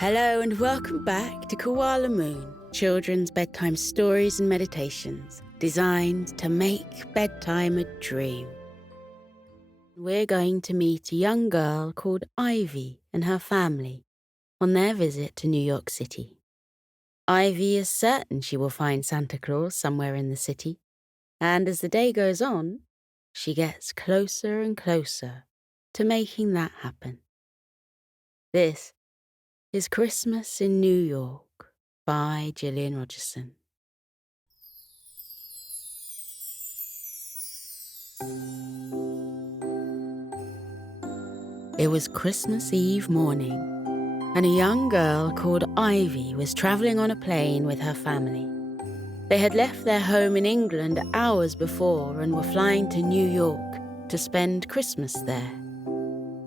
Hello and welcome back to Koala Moon, children's bedtime stories and meditations designed to make bedtime a dream. We're going to meet a young girl called Ivy and her family on their visit to New York City. Ivy is certain she will find Santa Claus somewhere in the city, and as the day goes on, she gets closer and closer to making that happen. This is Christmas in New York by Gillian Rogerson. It was Christmas Eve morning, and a young girl called Ivy was travelling on a plane with her family. They had left their home in England hours before and were flying to New York to spend Christmas there.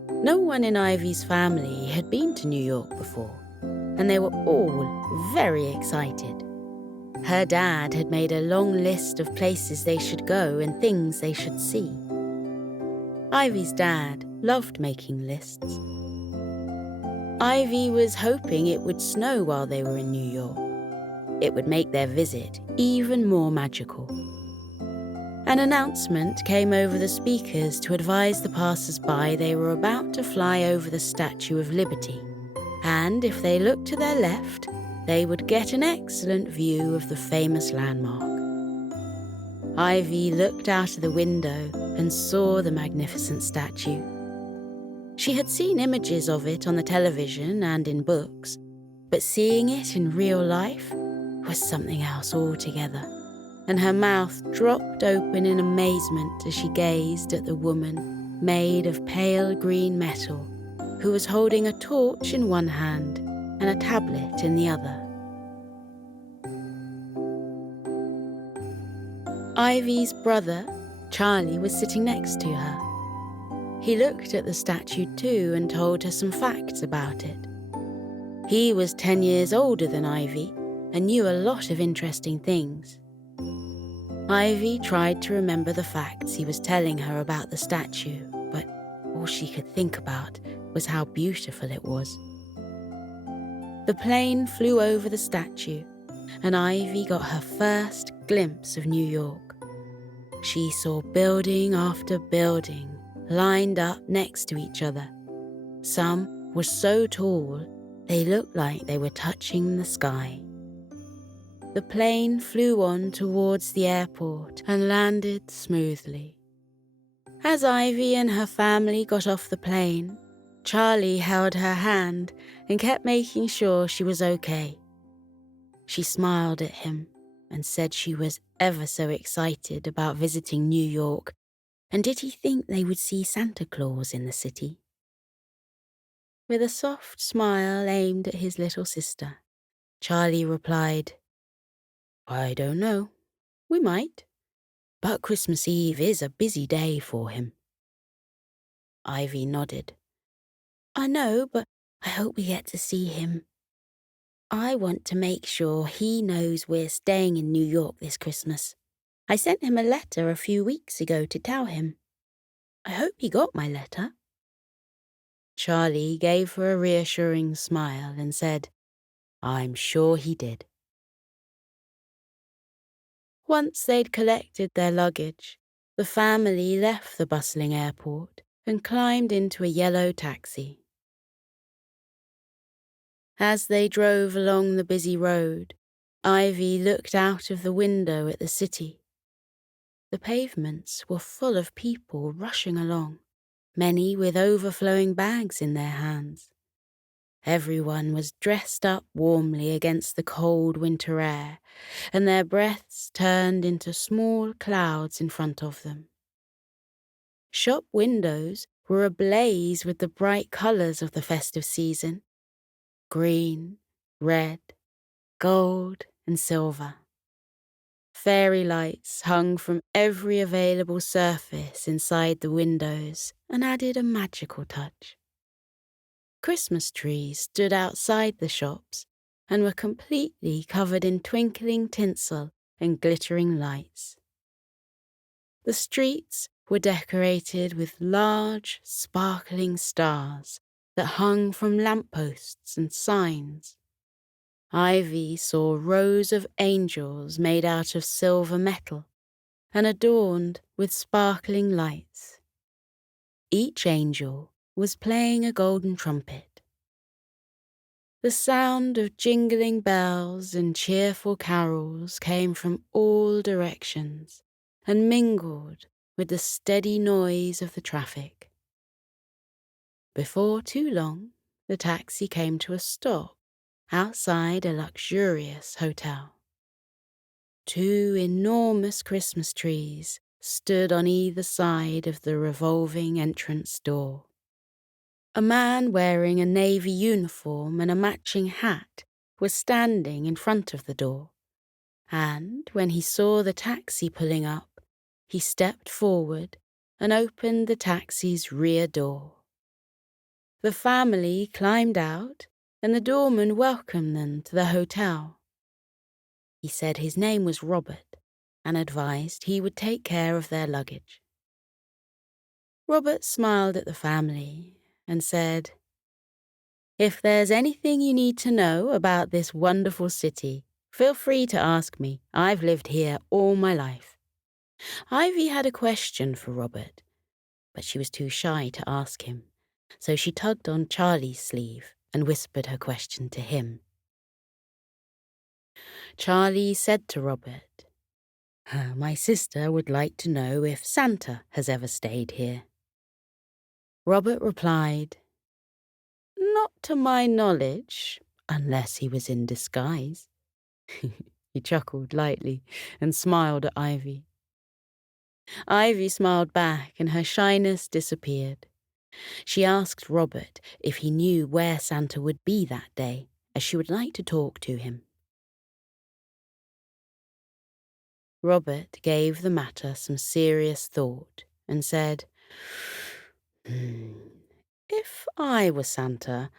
No one in Ivy's family had been to New York before, and they were all very excited. Her dad had made a long list of places they should go and things they should see. Ivy's dad loved making lists. Ivy was hoping it would snow while they were in New York. It would make their visit even more magical. An announcement came over the speakers to advise the passers-by they were about to fly over the Statue of Liberty, and if they looked to their left, they would get an excellent view of the famous landmark. Ivy looked out of the window and saw the magnificent statue. She had seen images of it on the television and in books, but seeing it in real life was something else altogether, and her mouth dropped open in amazement as she gazed at the woman made of pale green metal who was holding a torch in one hand and a tablet in the other. Ivy's brother, Charlie, was sitting next to her. He looked at the statue too and told her some facts about it. He was 10 years older than Ivy and knew a lot of interesting things. Ivy tried to remember the facts he was telling her about the statue, but all she could think about was how beautiful it was. The plane flew over the statue, and Ivy got her first glimpse of New York. She saw building after building lined up next to each other. Some were so tall they looked like they were touching the sky. The plane flew on towards the airport and landed smoothly. As Ivy and her family got off the plane, Charlie held her hand and kept making sure she was okay. She smiled at him and said she was ever so excited about visiting New York, and did he think they would see Santa Claus in the city? With a soft smile aimed at his little sister, Charlie replied, "I don't know. We might. But Christmas Eve is a busy day for him." Ivy nodded. "I know, but I hope we get to see him. I want to make sure he knows we're staying in New York this Christmas. I sent him a letter a few weeks ago to tell him. I hope he got my letter." Charlie gave her a reassuring smile and said, "I'm sure he did." Once they'd collected their luggage, the family left the bustling airport and climbed into a yellow taxi. As they drove along the busy road, Ivy looked out of the window at the city. The pavements were full of people rushing along, many with overflowing bags in their hands. Everyone was dressed up warmly against the cold winter air, and their breaths turned into small clouds in front of them. Shop windows were ablaze with the bright colours of the festive season: green, red, gold, and silver. Fairy lights hung from every available surface inside the windows and added a magical touch. Christmas trees stood outside the shops and were completely covered in twinkling tinsel and glittering lights. The streets were decorated with large, sparkling stars that hung from lampposts and signs. Ivy saw rows of angels made out of silver metal and adorned with sparkling lights. Each angel was playing a golden trumpet. The sound of jingling bells and cheerful carols came from all directions and mingled with the steady noise of the traffic. Before too long, the taxi came to a stop outside a luxurious hotel. Two enormous Christmas trees stood on either side of the revolving entrance door. A man wearing a navy uniform and a matching hat was standing in front of the door, and when he saw the taxi pulling up, he stepped forward and opened the taxi's rear door. The family climbed out, and the doorman welcomed them to the hotel. He said his name was Robert and advised he would take care of their luggage. Robert smiled at the family and said, "If there's anything you need to know about this wonderful city, feel free to ask me. I've lived here all my life." Ivy had a question for Robert, but she was too shy to ask him, so she tugged on Charlie's sleeve and whispered her question to him. Charlie said to Robert, "My sister would like to know if Santa has ever stayed here." Robert replied, "Not to my knowledge, unless he was in disguise." He chuckled lightly and smiled at Ivy. Ivy smiled back and her shyness disappeared. She asked Robert if he knew where Santa would be that day, as she would like to talk to him. Robert gave the matter some serious thought and said, "If I were Santa,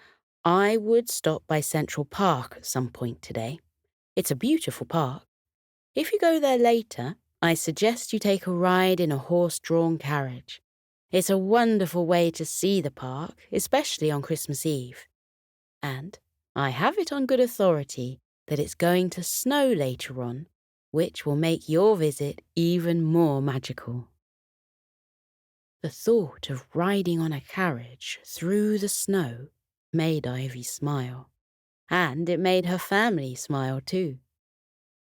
I would stop by Central Park at some point today. It's a beautiful park. If you go there later, I suggest you take a ride in a horse-drawn carriage. It's a wonderful way to see the park, especially on Christmas Eve. And I have it on good authority that it's going to snow later on, which will make your visit even more magical." The thought of riding on a carriage through the snow made Ivy smile, and it made her family smile too.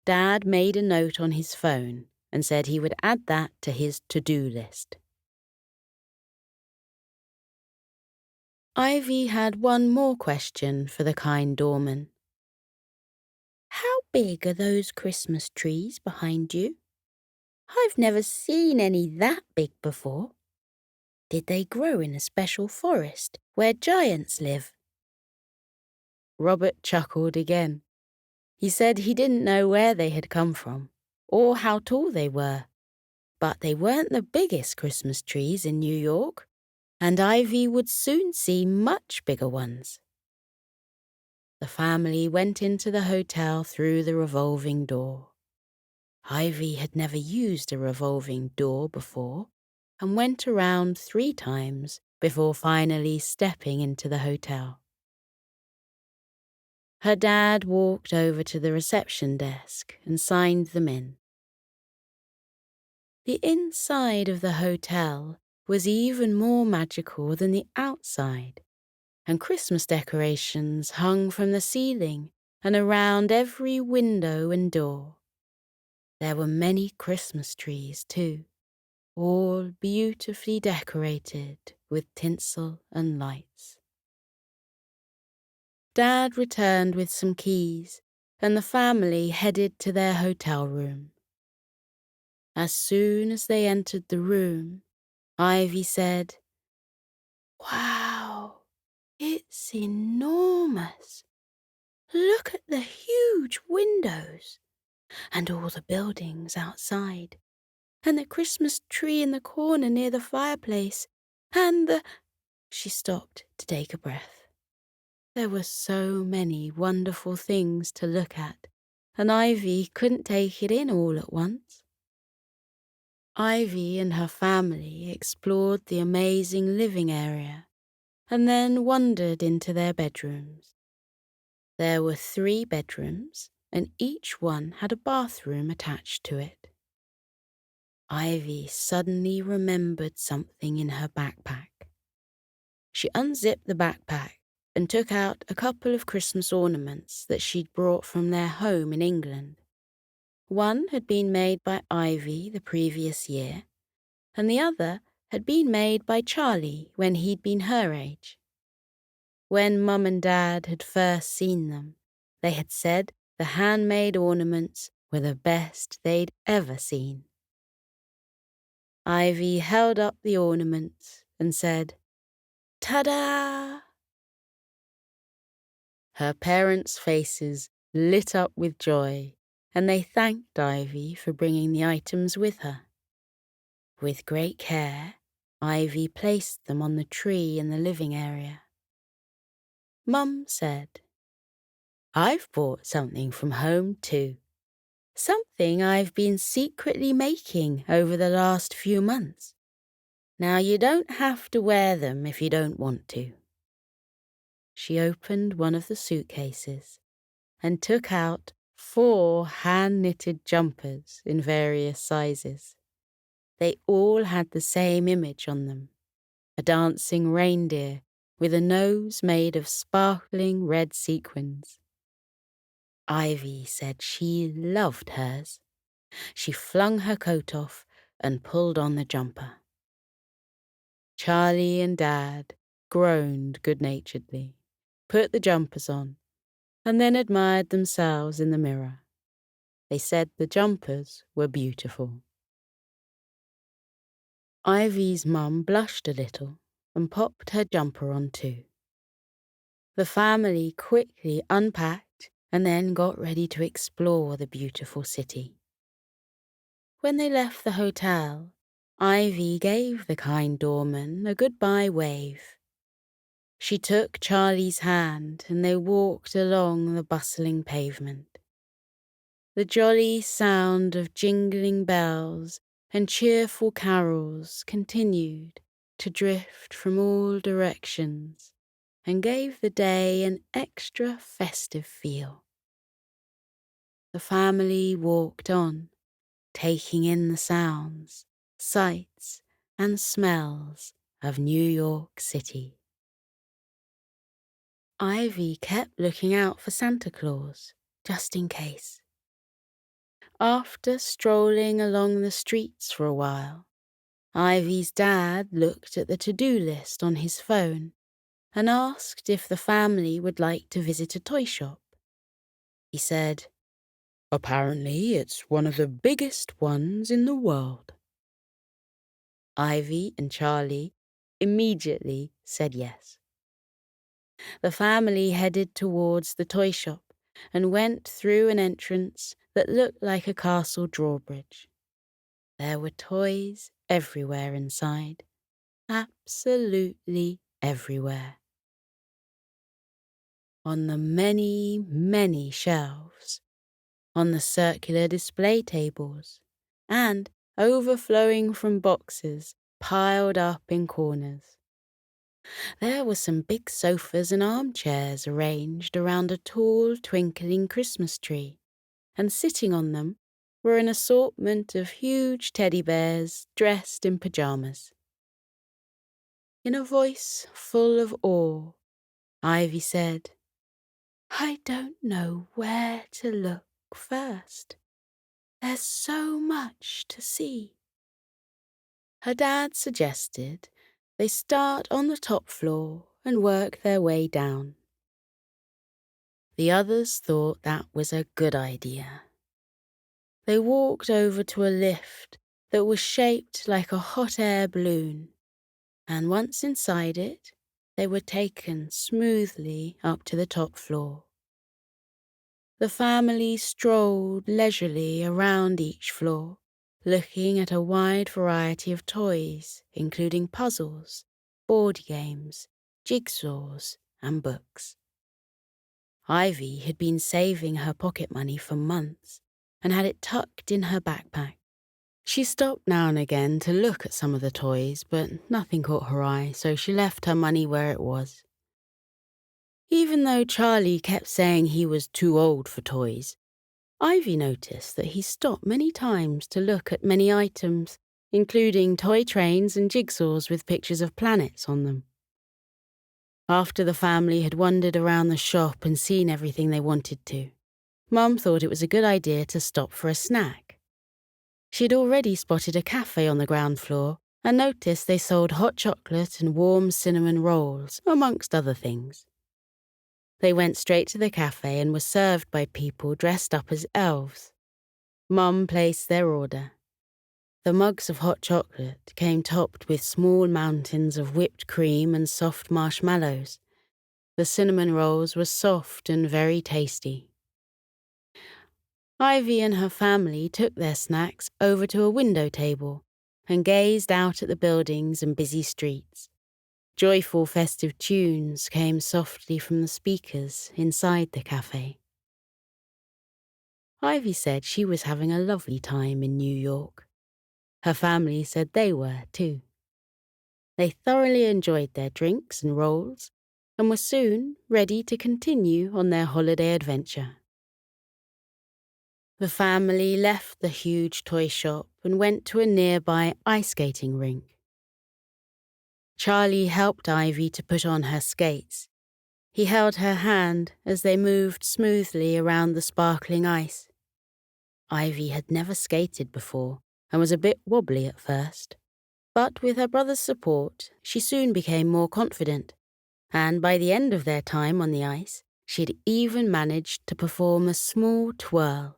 Dad made a note on his phone and said he would add that to his to-do list. Ivy had one more question for the kind doorman. "How big are those Christmas trees behind you? I've never seen any that big before. Did they grow in a special forest where giants live?" Robert chuckled again. He said he didn't know where they had come from or how tall they were, but they weren't the biggest Christmas trees in New York, and Ivy would soon see much bigger ones. The family went into the hotel through the revolving door. Ivy had never used a revolving door before and went around 3 times before finally stepping into the hotel. Her dad walked over to the reception desk and signed them in. The inside of the hotel was even more magical than the outside, and Christmas decorations hung from the ceiling and around every window and door. There were many Christmas trees, too, all beautifully decorated with tinsel and lights. Dad returned with some keys, and the family headed to their hotel room. As soon as they entered the room, Ivy said, "Wow, it's enormous. Look at the huge windows, and all the buildings outside, and the Christmas tree in the corner near the fireplace, and the—" She stopped to take a breath. There were so many wonderful things to look at, and Ivy couldn't take it in all at once. Ivy and her family explored the amazing living area and then wandered into their bedrooms. There were 3 bedrooms, and each one had a bathroom attached to it. Ivy suddenly remembered something in her backpack. She unzipped the backpack and took out a couple of Christmas ornaments that she'd brought from their home in England. One had been made by Ivy the previous year, and the other had been made by Charlie when he'd been her age. When Mum and Dad had first seen them, they had said the handmade ornaments were the best they'd ever seen. Ivy held up the ornaments and said, "Ta-da!" Her parents' faces lit up with joy, and they thanked Ivy for bringing the items with her. With great care, Ivy placed them on the tree in the living area. Mum said, "I've brought something from home too. Something I've been secretly making over the last few months. Now you don't have to wear them if you don't want to." She opened one of the suitcases and took out 4 hand-knitted jumpers in various sizes. They all had the same image on them, a dancing reindeer with a nose made of sparkling red sequins. Ivy said she loved hers. She flung her coat off and pulled on the jumper. Charlie and Dad groaned good-naturedly, put the jumpers on, and then admired themselves in the mirror. They said the jumpers were beautiful. Ivy's mum blushed a little and popped her jumper on too. The family quickly unpacked and then got ready to explore the beautiful city. When they left the hotel, Ivy gave the kind doorman a goodbye wave. She took Charlie's hand and they walked along the bustling pavement. The jolly sound of jingling bells and cheerful carols continued to drift from all directions and gave the day an extra festive feel. The family walked on, taking in the sounds, sights, and smells of New York City. Ivy kept looking out for Santa Claus, just in case. After strolling along the streets for a while, Ivy's dad looked at the to-do list on his phone and asked if the family would like to visit a toy shop. He said, "Apparently it's one of the biggest ones in the world." Ivy and Charlie immediately said yes. The family headed towards the toy shop and went through an entrance that looked like a castle drawbridge. There were toys everywhere inside, absolutely everywhere. On the many, many shelves, on the circular display tables, and overflowing from boxes piled up in corners. There were some big sofas and armchairs arranged around a tall, twinkling Christmas tree, and sitting on them were an assortment of huge teddy bears dressed in pajamas. In a voice full of awe, Ivy said, "I don't know where to look first. There's so much to see." Her dad suggested they start on the top floor and work their way down. The others thought that was a good idea. They walked over to a lift that was shaped like a hot air balloon, and once inside it, they were taken smoothly up to the top floor. The family strolled leisurely around each floor, looking at a wide variety of toys, including puzzles, board games, jigsaws, and books. Ivy had been saving her pocket money for months and had it tucked in her backpack. She stopped now and again to look at some of the toys, but nothing caught her eye, so she left her money where it was. Even though Charlie kept saying he was too old for toys, Ivy noticed that he stopped many times to look at many items, including toy trains and jigsaws with pictures of planets on them. After the family had wandered around the shop and seen everything they wanted to, Mum thought it was a good idea to stop for a snack. She'd already spotted a cafe on the ground floor and noticed they sold hot chocolate and warm cinnamon rolls, amongst other things. They went straight to the cafe and were served by people dressed up as elves. Mum placed their order. The mugs of hot chocolate came topped with small mountains of whipped cream and soft marshmallows. The cinnamon rolls were soft and very tasty. Ivy and her family took their snacks over to a window table and gazed out at the buildings and busy streets. Joyful festive tunes came softly from the speakers inside the cafe. Ivy said she was having a lovely time in New York. Her family said they were too. They thoroughly enjoyed their drinks and rolls and were soon ready to continue on their holiday adventure. The family left the huge toy shop and went to a nearby ice skating rink. Charlie helped Ivy to put on her skates. He held her hand as they moved smoothly around the sparkling ice. Ivy had never skated before and was a bit wobbly at first, but with her brother's support, she soon became more confident, and by the end of their time on the ice, she'd even managed to perform a small twirl.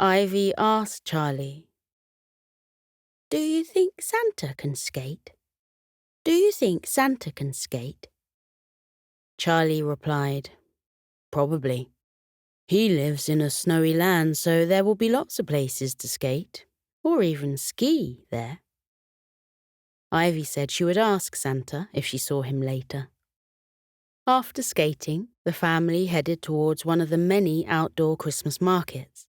Ivy asked Charlie, "Do you think Santa can skate? Do you think Santa can skate?" Charlie replied, "Probably. He lives in a snowy land, so there will be lots of places to skate, or even ski there." Ivy said she would ask Santa if she saw him later. After skating, the family headed towards one of the many outdoor Christmas markets.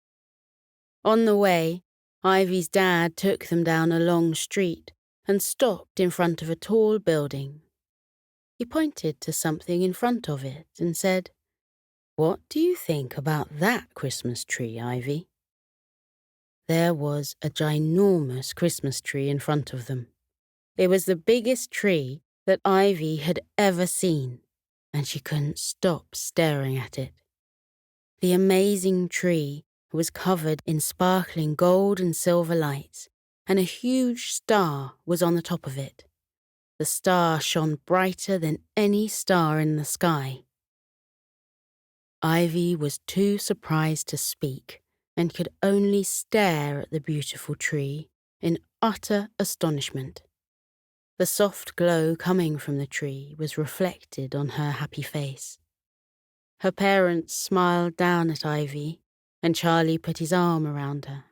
On the way, Ivy's dad took them down a long street and stopped in front of a tall building. He pointed to something in front of it and said, "What do you think about that Christmas tree, Ivy?" There was a ginormous Christmas tree in front of them. It was the biggest tree that Ivy had ever seen, and she couldn't stop staring at it. The amazing tree was covered in sparkling gold and silver lights, and a huge star was on the top of it. The star shone brighter than any star in the sky. Ivy was too surprised to speak and could only stare at the beautiful tree in utter astonishment. The soft glow coming from the tree was reflected on her happy face. Her parents smiled down at Ivy, and Charlie put his arm around her.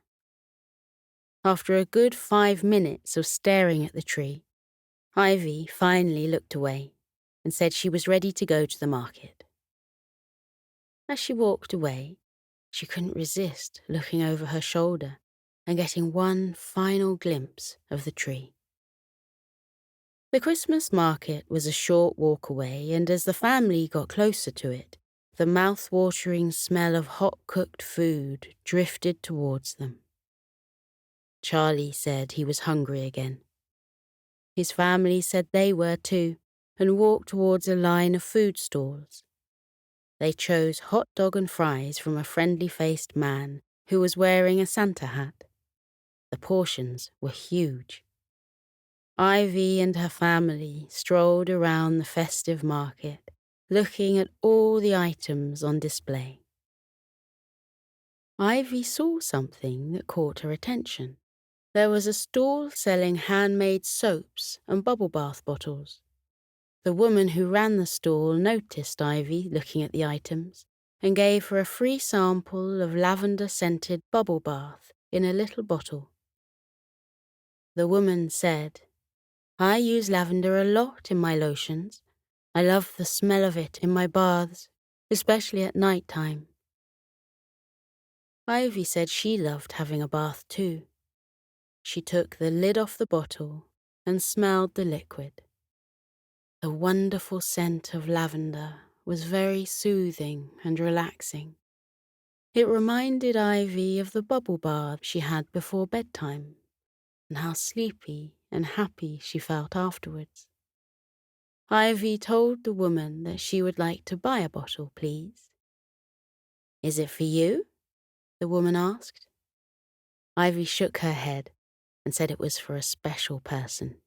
After a good 5 minutes of staring at the tree, Ivy finally looked away and said she was ready to go to the market. As she walked away, she couldn't resist looking over her shoulder and getting one final glimpse of the tree. The Christmas market was a short walk away, and as the family got closer to it, the mouth-watering smell of hot-cooked food drifted towards them. Charlie said he was hungry again. His family said they were too, and walked towards a line of food stalls. They chose hot dog and fries from a friendly-faced man who was wearing a Santa hat. The portions were huge. Ivy and her family strolled around the festive market, looking at all the items on display. Ivy saw something that caught her attention. There was a stall selling handmade soaps and bubble bath bottles. The woman who ran the stall noticed Ivy looking at the items and gave her a free sample of lavender-scented bubble bath in a little bottle. The woman said, "I use lavender a lot in my lotions. I love the smell of it in my baths, especially at night time." Ivy said she loved having a bath too. She took the lid off the bottle and smelled the liquid. The wonderful scent of lavender was very soothing and relaxing. It reminded Ivy of the bubble bath she had before bedtime, and how sleepy and happy she felt afterwards. Ivy told the woman that she would like to buy a bottle, please. "Is it for you?" the woman asked. Ivy shook her head and said it was for a special person.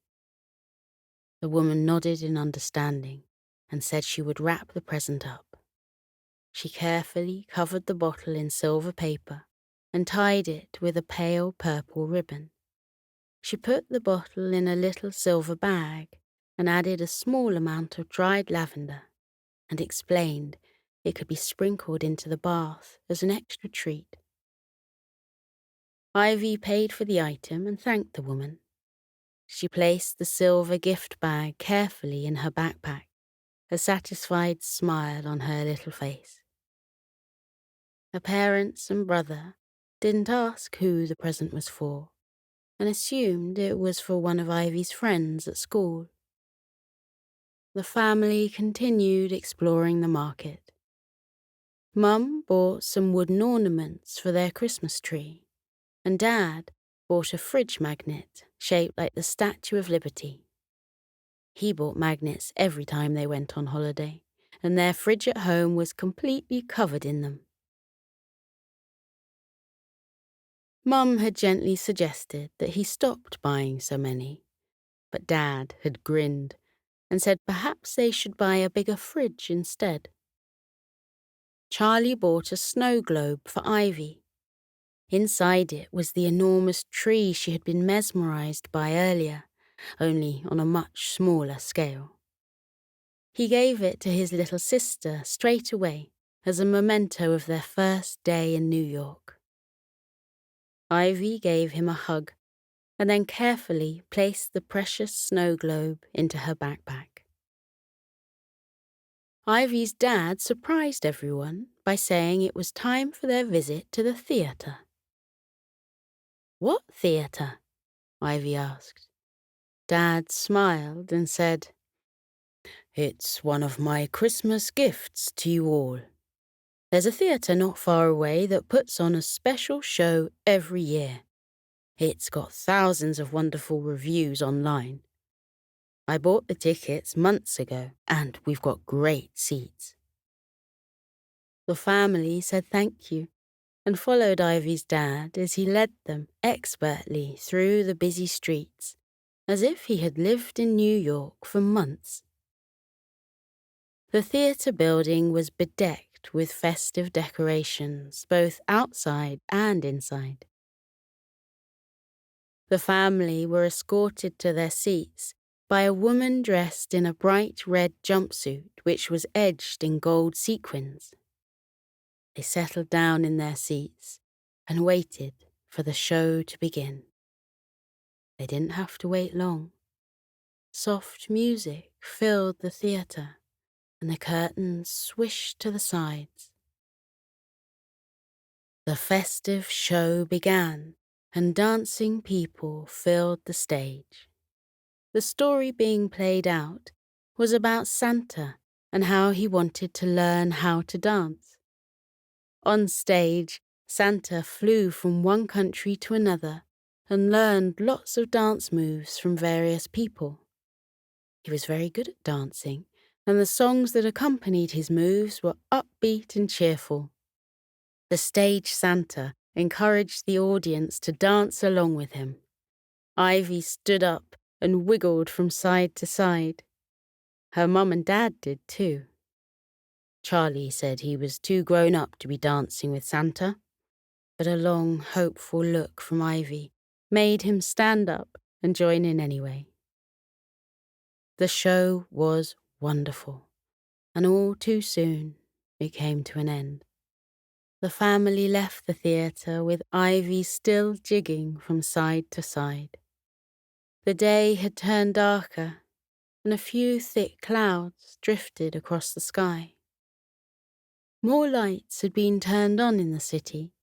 The woman nodded in understanding and said she would wrap the present up. She carefully covered the bottle in silver paper and tied it with a pale purple ribbon. She put the bottle in a little silver bag and added a small amount of dried lavender and explained it could be sprinkled into the bath as an extra treat. Ivy paid for the item and thanked the woman. She placed the silver gift bag carefully in her backpack, a satisfied smile on her little face. Her parents and brother didn't ask who the present was for and assumed it was for one of Ivy's friends at school. The family continued exploring the market. Mum bought some wooden ornaments for their Christmas tree, and Dad bought a fridge magnet shaped like the Statue of Liberty. He bought magnets every time they went on holiday, and their fridge at home was completely covered in them. Mum had gently suggested that he stopped buying so many, but Dad had grinned and said perhaps they should buy a bigger fridge instead. Charlie bought a snow globe for Ivy. Inside it was the enormous tree she had been mesmerized by earlier, only on a much smaller scale. He gave it to his little sister straight away as a memento of their first day in New York. Ivy gave him a hug and then carefully placed the precious snow globe into her backpack. Ivy's dad surprised everyone by saying it was time for their visit to the theatre. "What theatre?" Ivy asked. Dad smiled and said, "It's one of my Christmas gifts to you all. There's a theatre not far away that puts on a special show every year. It's got thousands of wonderful reviews online. I bought the tickets months ago, and we've got great seats." The family said thank you and followed Ivy's dad as he led them expertly through the busy streets, as if he had lived in New York for months. The theatre building was bedecked with festive decorations, both outside and inside. The family were escorted to their seats by a woman dressed in a bright red jumpsuit which was edged in gold sequins. They settled down in their seats and waited for the show to begin. They didn't have to wait long. Soft music filled the theatre, and the curtains swished to the sides. The festive show began, and dancing people filled the stage. The story being played out was about Santa and how he wanted to learn how to dance. On stage, Santa flew from one country to another and learned lots of dance moves from various people. He was very good at dancing, and the songs that accompanied his moves were upbeat and cheerful. The stage Santa encouraged the audience to dance along with him. Ivy stood up and wiggled from side to side. Her mum and dad did too. Charlie said he was too grown up to be dancing with Santa, but a long, hopeful look from Ivy made him stand up and join in anyway. The show was wonderful, and all too soon it came to an end. The family left the theatre with Ivy still jigging from side to side. The day had turned darker, and a few thick clouds drifted across the sky. More lights had been turned on in the city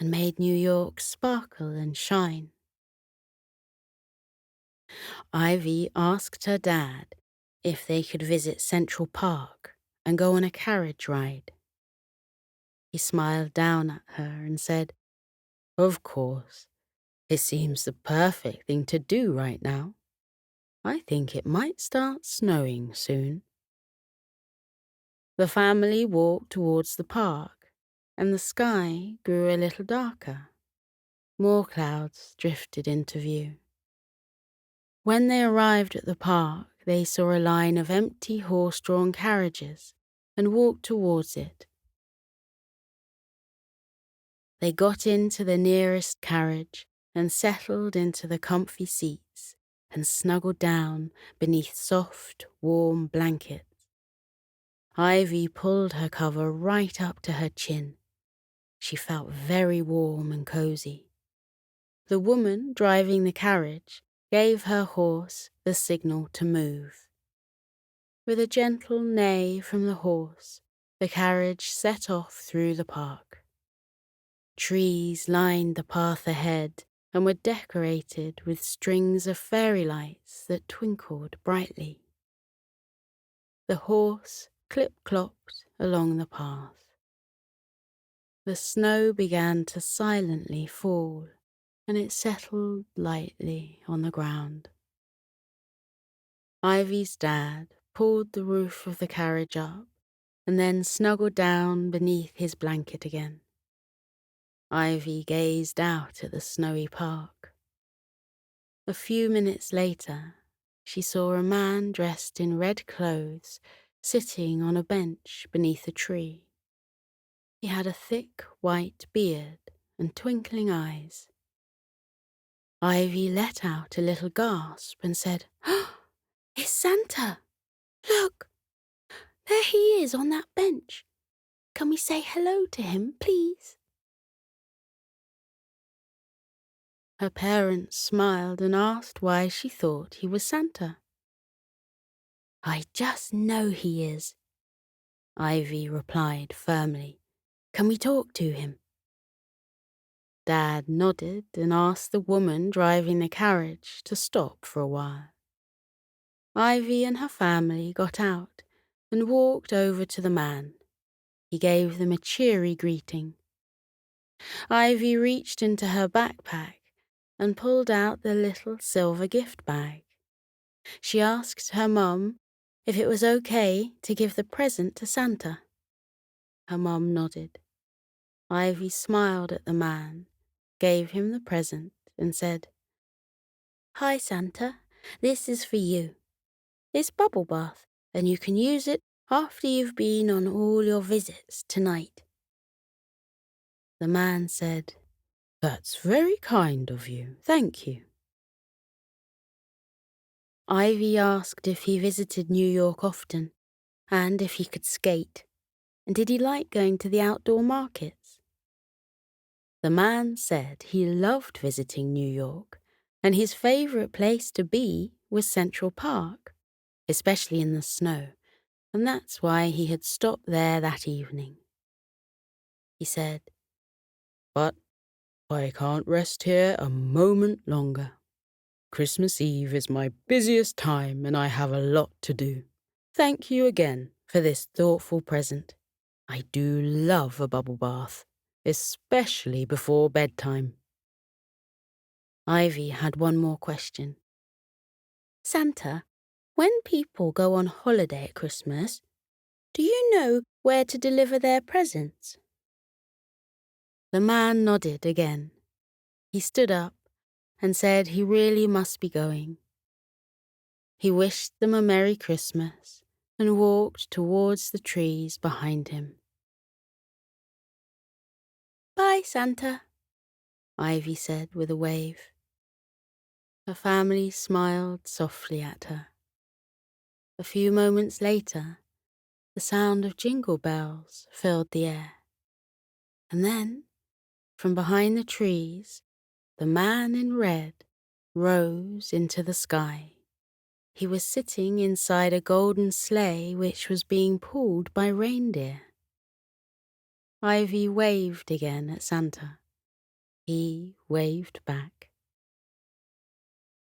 and made New York sparkle and shine. Ivy asked her dad if they could visit Central Park and go on a carriage ride. He smiled down at her and said, "Of course. It seems the perfect thing to do right now. I think it might start snowing soon." The family walked towards the park, and the sky grew a little darker. More clouds drifted into view. When they arrived at the park, they saw a line of empty horse-drawn carriages and walked towards it. They got into the nearest carriage and settled into the comfy seats and snuggled down beneath soft, warm blankets. Ivy pulled her cover right up to her chin. She felt very warm and cozy. The woman driving the carriage gave her horse the signal to move. With a gentle neigh from the horse, the carriage set off through the park. Trees lined the path ahead and were decorated with strings of fairy lights that twinkled brightly. The horse clip-clopped along the path. The snow began to silently fall, and it settled lightly on the ground. Ivy's dad pulled the roof of the carriage up and then snuggled down beneath his blanket again. Ivy gazed out at the snowy park. A few minutes later, she saw a man dressed in red clothes sitting on a bench beneath a tree. He had a thick white beard and twinkling eyes. Ivy let out a little gasp and said, "Oh, it's Santa! Look, there he is on that bench. Can we say hello to him, please?" Her parents smiled and asked why she thought he was Santa. "I just know he is," Ivy replied firmly. "Can we talk to him?" Dad nodded and asked the woman driving the carriage to stop for a while. Ivy and her family got out and walked over to the man. He gave them a cheery greeting. Ivy reached into her backpack and pulled out the little silver gift bag. She asked her mum if it was okay to give the present to Santa. Her mum nodded. Ivy smiled at the man, gave him the present, and said, "Hi, Santa. This is for you. It's bubble bath, and you can use it after you've been on all your visits tonight." The man said, "That's very kind of you. Thank you." Ivy asked if he visited New York often, and if he could skate, and did he like going to the outdoor markets. The man said he loved visiting New York, and his favorite place to be was Central Park, especially in the snow, and that's why he had stopped there that evening. He said, "But I can't rest here a moment longer. Christmas Eve is my busiest time and I have a lot to do. Thank you again for this thoughtful present. I do love a bubble bath, especially before bedtime." Ivy had one more question. "Santa, when people go on holiday at Christmas, do you know where to deliver their presents?" The man nodded again. He stood up and said he really must be going. He wished them a Merry Christmas and walked towards the trees behind him. "Bye, Santa," Ivy said with a wave. Her family smiled softly at her. A few moments later, the sound of jingle bells filled the air. And then, from behind the trees, the man in red rose into the sky. He was sitting inside a golden sleigh which was being pulled by reindeer. Ivy waved again at Santa. He waved back.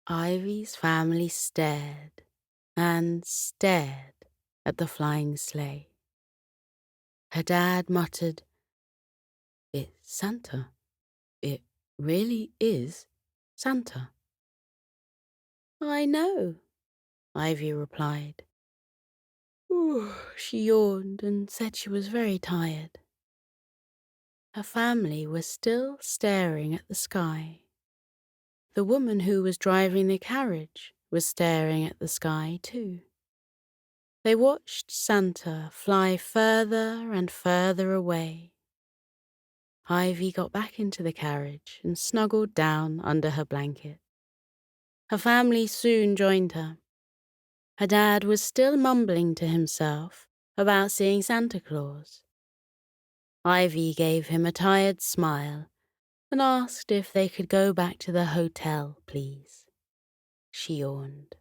Ivy's family stared and stared at the flying sleigh. Her dad muttered, "It's Santa. It really is Santa." "I know," Ivy replied. She yawned and said she was very tired. Her family was still staring at the sky. The woman who was driving the carriage was staring at the sky too. They watched Santa fly further and further away. Ivy got back into the carriage and snuggled down under her blanket. Her family soon joined her. Her dad was still mumbling to himself about seeing Santa Claus. Ivy gave him a tired smile and asked if they could go back to the hotel, please. She yawned.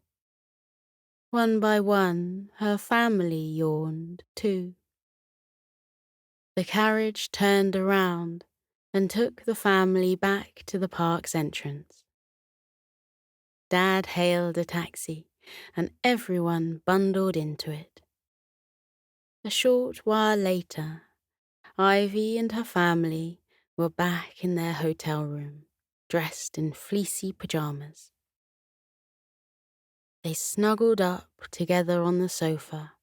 One by one, her family yawned too. The carriage turned around and took the family back to the park's entrance. Dad hailed a taxi, and everyone bundled into it. A short while later, Ivy and her family were back in their hotel room, dressed in fleecy pajamas. They snuggled up together on the sofa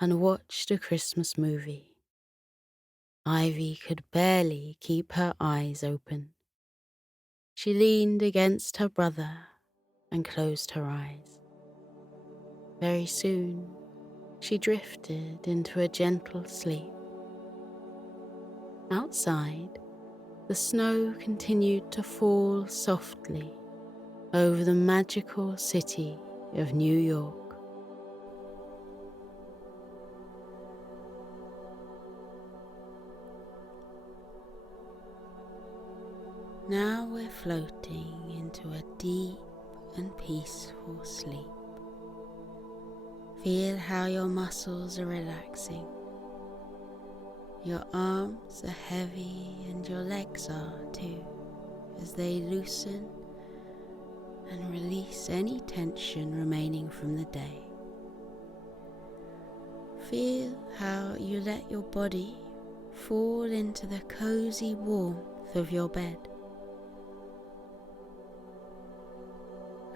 and watched a Christmas movie. Ivy could barely keep her eyes open. She leaned against her brother and closed her eyes. Very soon, she drifted into a gentle sleep. Outside, the snow continued to fall softly over the magical city of New York. Now we're floating into a deep and peaceful sleep. Feel how your muscles are relaxing. Your arms are heavy and your legs are too, as they loosen and release any tension remaining from the day. Feel how you let your body fall into the cozy warmth of your bed.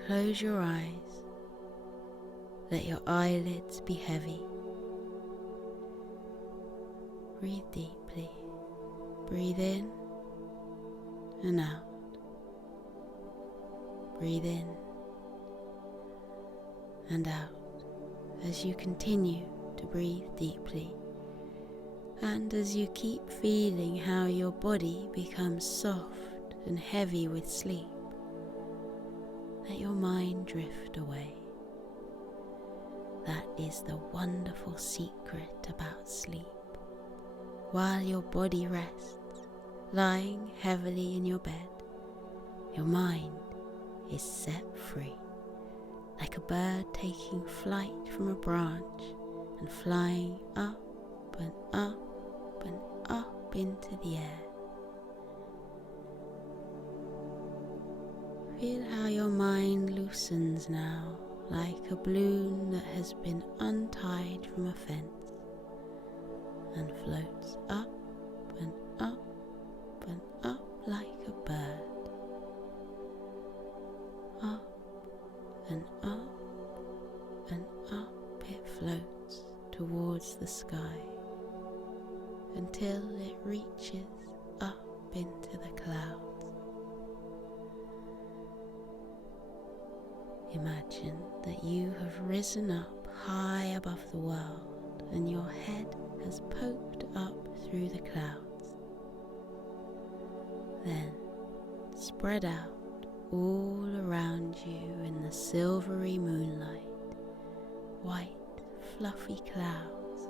Close your eyes. Let your eyelids be heavy. Breathe deeply. Breathe in and out. Breathe in and out as you continue to breathe deeply, and as you keep feeling how your body becomes soft and heavy with sleep. Let your mind drift away. That is the wonderful secret about sleep. While your body rests, lying heavily in your bed, your mind is set free, like a bird taking flight from a branch and flying up and up and up into the air. Feel how your mind loosens now, like a balloon that has been untied from a fence, and floats up and up and up like a bird. Up and up and up it floats towards the sky until it reaches up into the clouds. Imagine that you have risen up high above the world and your head has poked up through the clouds. Then spread out all around you in the silvery moonlight, white fluffy clouds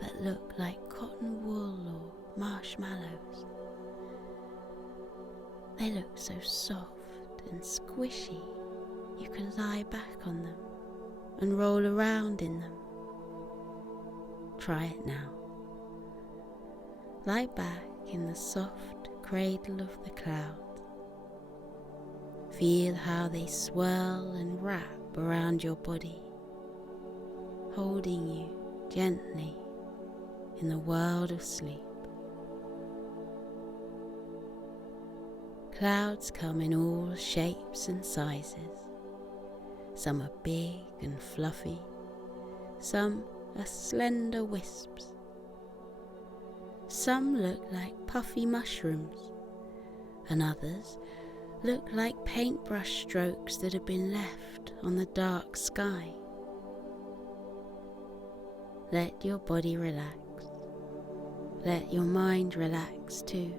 that look like cotton wool or marshmallows. They look so soft and squishy. You can lie back on them and roll around in them. Try it now. Lie back in the soft cradle of the clouds. Feel how they swirl and wrap around your body, holding you gently in the world of sleep. Clouds come in all shapes and sizes. Some are big and fluffy, some are slender wisps. Some look like puffy mushrooms, and others look like paintbrush strokes that have been left on the dark sky. Let your body relax. Let your mind relax too.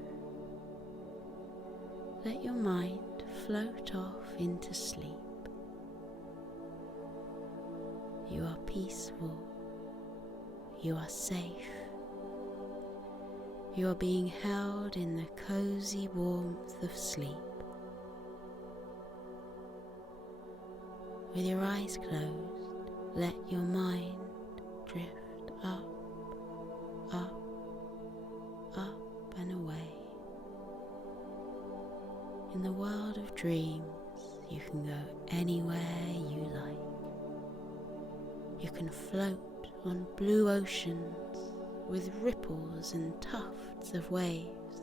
Let your mind float off into sleep. You are peaceful. You are safe. You are being held in the cozy warmth of sleep. With your eyes closed, let your mind drift up, up, up and away. In the world of dreams, you can go anywhere you like. You can float on blue oceans with ripples and tufts of waves.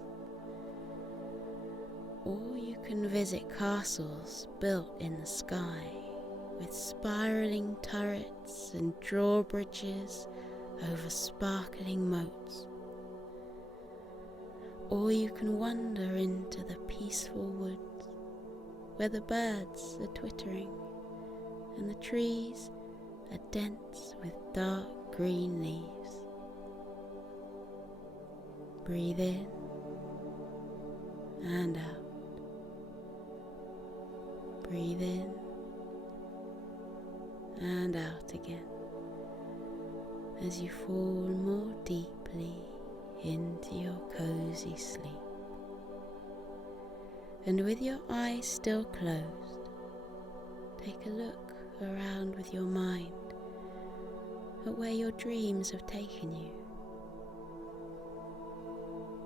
Or you can visit castles built in the sky with spiraling turrets and drawbridges over sparkling moats. Or you can wander into the peaceful woods where the birds are twittering and the trees are dense with dark green leaves. Breathe in and out. Breathe in and out again as you fall more deeply into your cozy sleep. And with your eyes still closed, take a look around with your mind at where your dreams have taken you.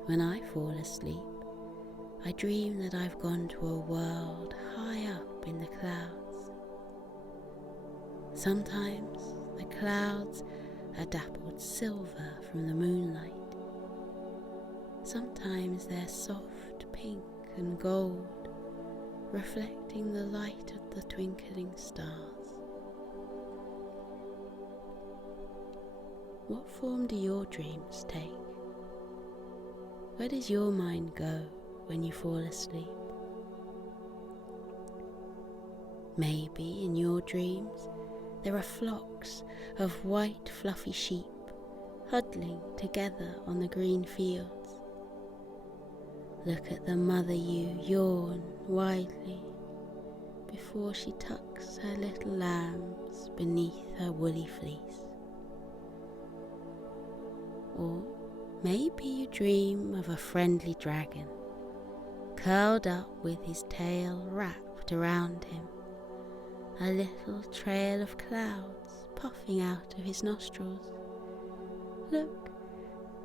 When I fall asleep, I dream that I've gone to a world high up in the clouds. Sometimes the clouds are dappled silver from the moonlight. Sometimes they're soft pink and gold, reflecting the light of the twinkling stars. What form do your dreams take? Where does your mind go when you fall asleep? Maybe in your dreams there are flocks of white fluffy sheep huddling together on the green fields. Look at the mother ewe yawn widely before she tucks her little lambs beneath her woolly fleece. Or maybe you dream of a friendly dragon, curled up with his tail wrapped around him, a little trail of clouds puffing out of his nostrils. Look,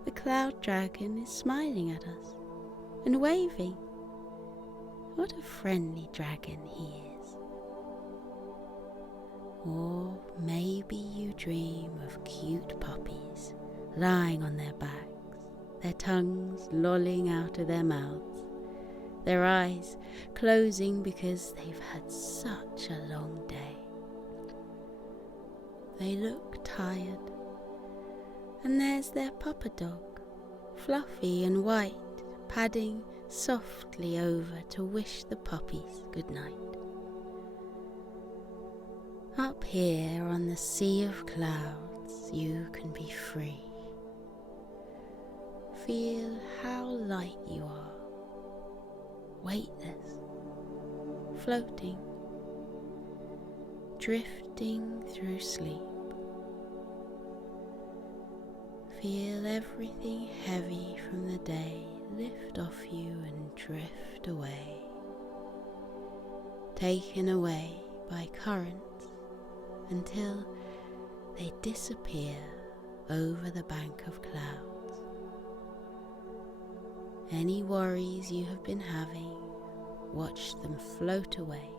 the cloud dragon is smiling at us and waving. What a friendly dragon he is. Or maybe you dream of cute puppies lying on their backs, their tongues lolling out of their mouths, their eyes closing because they've had such a long day. They look tired, and there's their papa dog, fluffy and white, padding softly over to wish the puppies good night. Up here on the sea of clouds, you can be free. Feel how light you are, weightless, floating, drifting through sleep. Feel everything heavy from the day lift off you and drift away, taken away by currents until they disappear over the bank of clouds. Any worries you have been having watch them float away.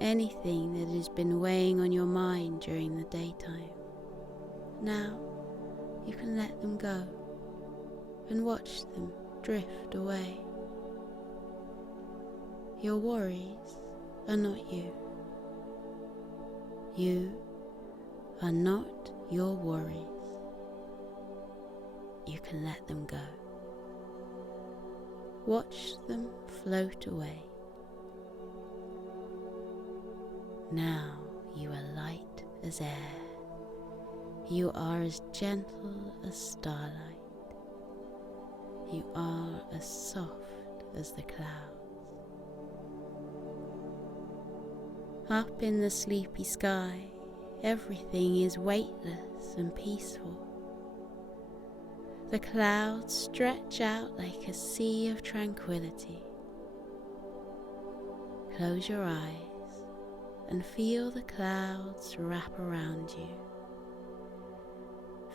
Anything that has been weighing on your mind during the daytime, now you can let them go and watch them drift away. Your worries are not you. You are not your worries. You can let them go. Watch them float away. Now you are light as air. You are as gentle as starlight. You are as soft as the clouds. Up in the sleepy sky, everything is weightless and peaceful. The clouds stretch out like a sea of tranquility. Close your eyes and feel the clouds wrap around you.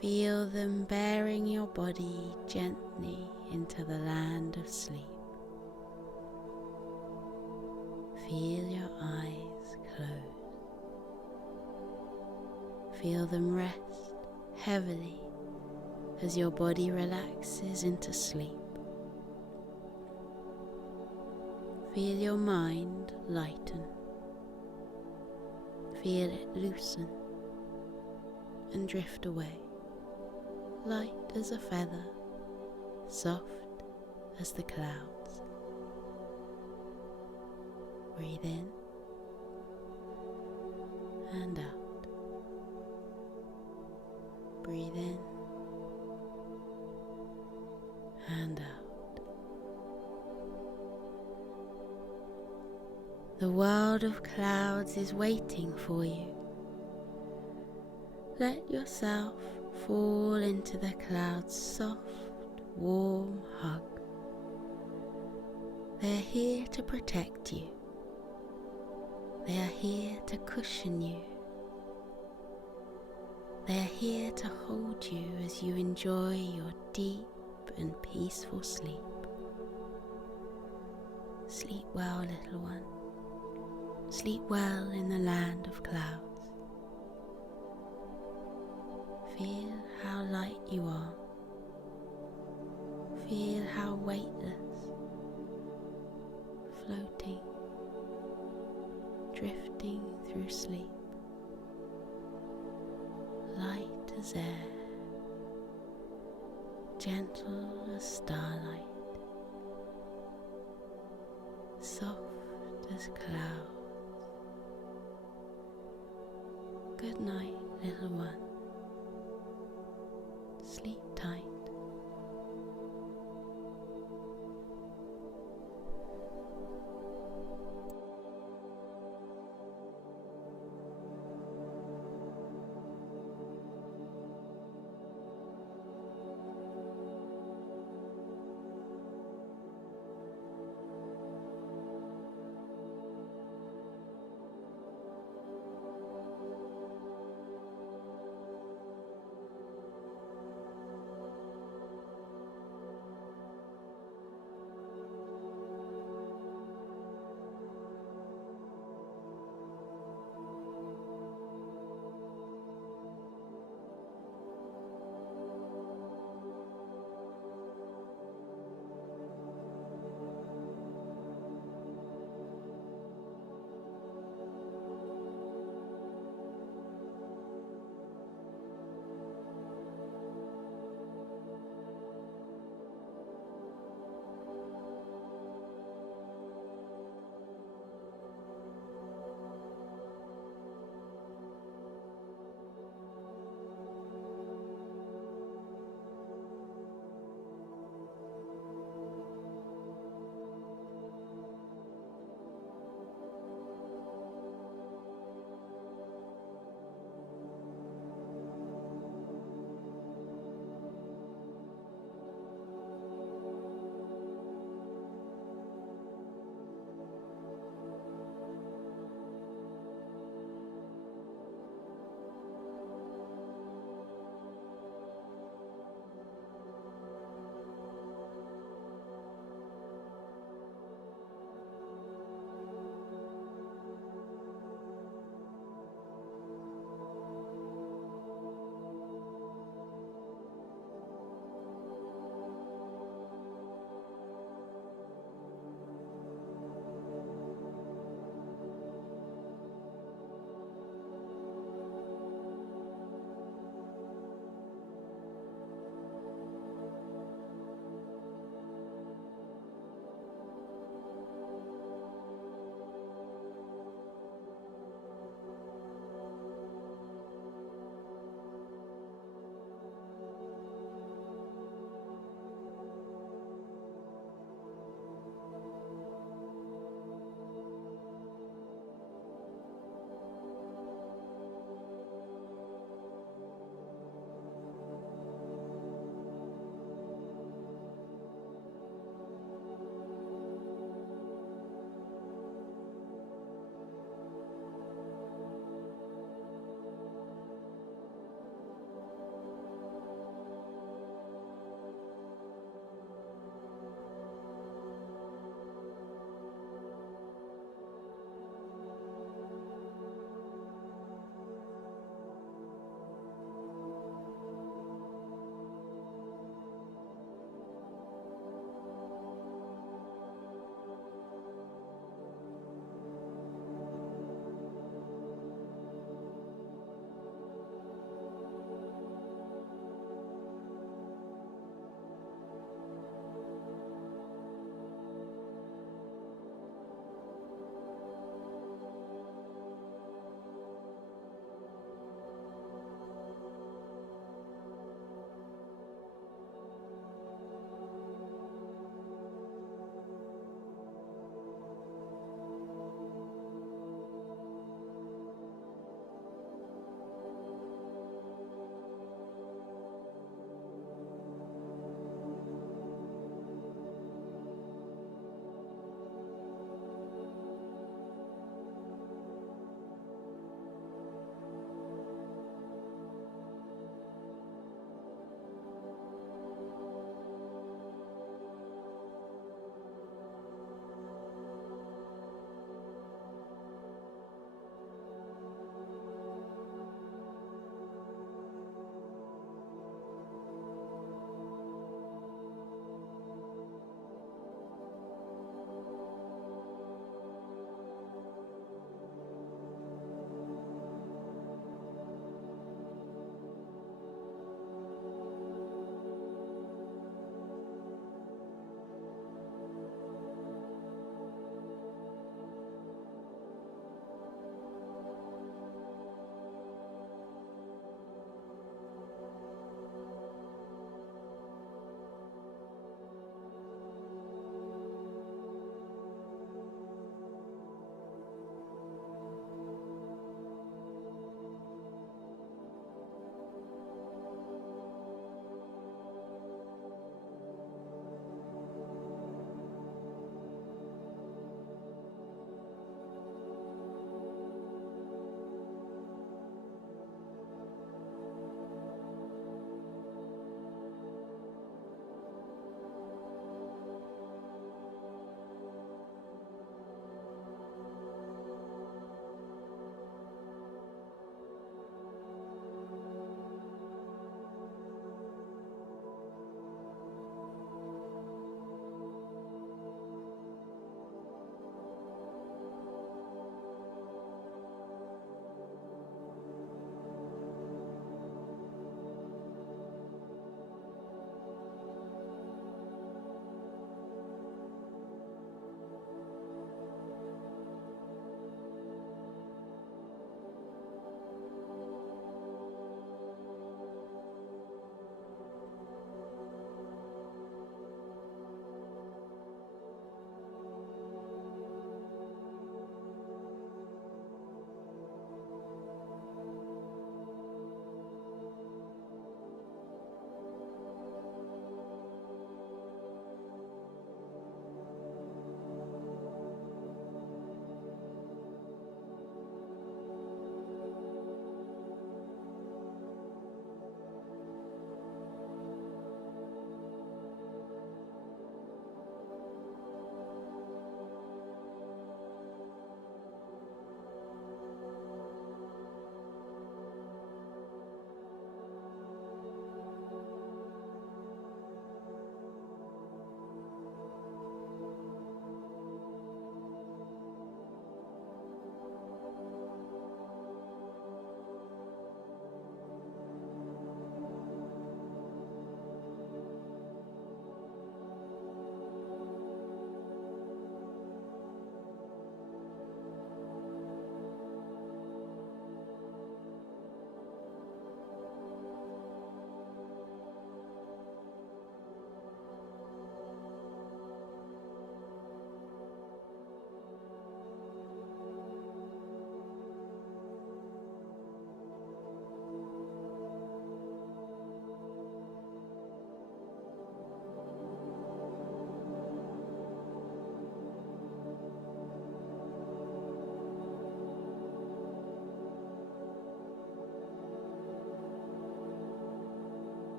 Feel them bearing your body gently into the land of sleep. Feel your eyes close. Feel them rest heavily as your body relaxes into sleep. Feel your mind lighten. Feel it loosen and drift away, light as a feather, soft as the clouds. Breathe in and out. Breathe in and out. The world of clouds is waiting for you. Let yourself fall into the clouds' soft, warm hug. They are here to protect you. They are here to cushion you. They are here to hold you as you enjoy your deep and peaceful sleep. Sleep well, little one. Sleep well in the land of clouds. Feel how light you are. Feel how weightless, floating, drifting through sleep. Light as air, gentle as starlight, soft as clouds. Good night, little one. Sleep tight.